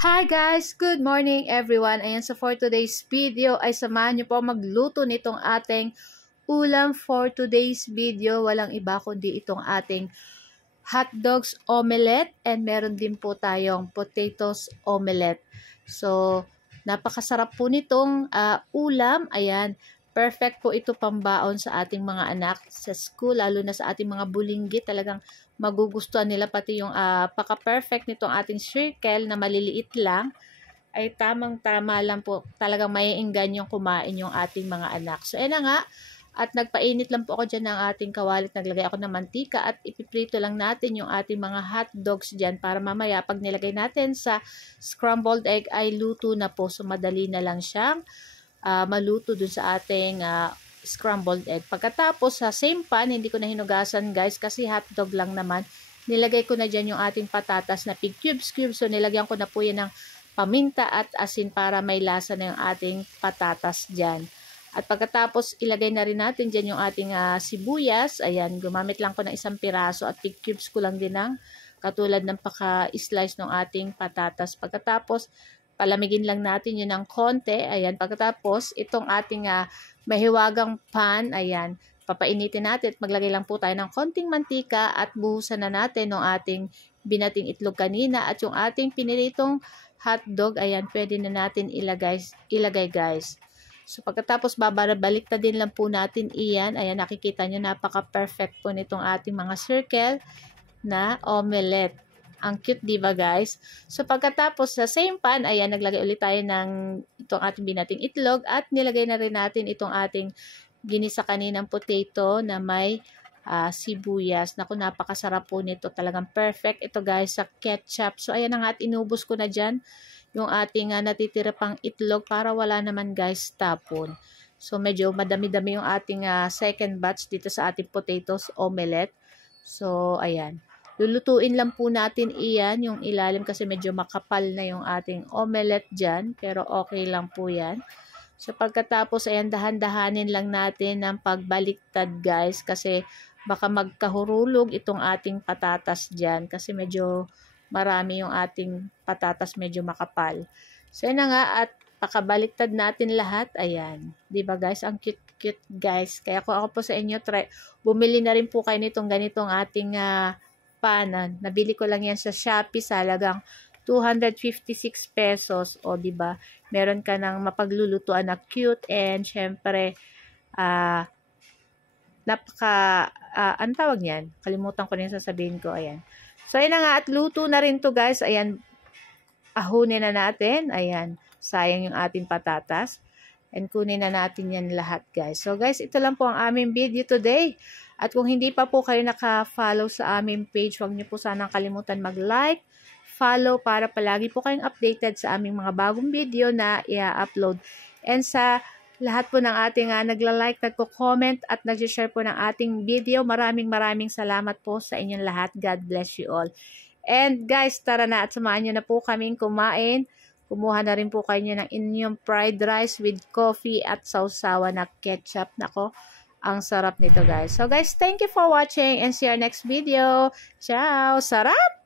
Hi guys! Good morning everyone! Ayan, so for today's video ay samahan niyo po magluto nitong ating ulam for today's video. Walang iba kundi itong ating hot dogs omelette and meron din po tayong potatoes omelette. So, napakasarap po nitong ulam. Ayan, perfect po ito pambaon sa ating mga anak sa school, lalo na sa ating mga bulinggi. Talagang magugustuhan nila, pati yung paka-perfect nitong ating circle na maliliit lang ay tamang-tama lang po. Talagang maiinggan yung kumain yung ating mga anak. So, ayan na nga. At nagpainit lang po ako dyan ng ating kawalit. Naglagay ako ng mantika at ipiprito lang natin yung ating mga hot dogs dyan para mamaya pag nilagay natin sa scrambled egg ay luto na po. So, madali na lang siyang maluto dun sa ating scrambled egg. Pagkatapos sa same pan, hindi ko na hinugasan guys kasi hotdog lang naman. Nilagay ko na dyan yung ating patatas na pig cubes. So nilagyan ko na po yan ng paminta at asin para may lasa na yung ating patatas dyan. At pagkatapos ilagay na rin natin dyan yung ating sibuyas. Ayan, gumamit lang ko ng isang piraso at pig cubes ko lang din ng katulad ng paka-slice ng ating patatas. Pagkatapos palamigin lang natin yun ng konti. Ayan, pagkatapos itong ating mahiwagang pan, ayan, papainitin natin at maglagay lang po tayo ng konting mantika at buhusan na natin ng ating binating itlog kanina at yung ating piniritong hotdog, ayan, pwede na natin ilagay guys. So pagkatapos babalik na din lang po natin iyan. Ayan, nakikita nyo napaka-perfect po nitong ating mga circle na omelette. Ang cute, diba guys? So pagkatapos sa same pan, ayan, naglagay ulit tayo ng itong ating binating itlog at nilagay na rin natin itong ating ginisa kaninang potato na may sibuyas. Naku, napakasarap po nito. Talagang perfect ito guys sa ketchup. So ayan na nga at inubos ko na dyan yung ating natitira pang itlog para wala naman guys tapon. So medyo madami-dami yung ating second batch dito sa ating potatoes omelette. So ayan. Lulutuin lang po natin iyan, yung ilalim kasi medyo makapal na yung ating omelette dyan. Pero okay lang po yan. So pagkatapos, ayan, dahan-dahanin lang natin ng pagbaliktad guys. Kasi baka magkahurulog itong ating patatas dyan. Kasi medyo marami yung ating patatas, medyo makapal. So yun na nga, at pakabaliktad natin lahat. Ayan. Diba guys? Ang cute-cute guys. Kaya kung ako po sa inyo, bumili na rin po kayo nitong ganitong ating pan. Nabili ko lang yan sa Shopee sa halagang 256 pesos. O, diba? Meron ka ng mapaglulutuan na cute and syempre, ang tawag niyan? Kalimutan ko na yung sasabihin ko. Ayan. So, ayan na nga. At luto na rin to guys. Ayan. Ahunin na natin. Ayan. Sayang yung ating patatas. And kunin na natin yan lahat guys. So guys, ito lang po ang aming video today. At kung hindi pa po kayo naka-follow sa aming page, huwag niyo po sanang kalimutan mag-like, follow para palagi po kayong updated sa aming mga bagong video na i-upload. And sa lahat po ng ating nagla-like, nagko-comment at nag-share po ng ating video, maraming salamat po sa inyong lahat. God bless you all. And guys, tara na at samahan niyo na po kaming kumain. Kumuha na rin po kayo ng inyong fried rice with coffee at sausawan na ketchup. Nako, ang sarap nito guys. So guys, thank you for watching and see you next video. Ciao! Sarap!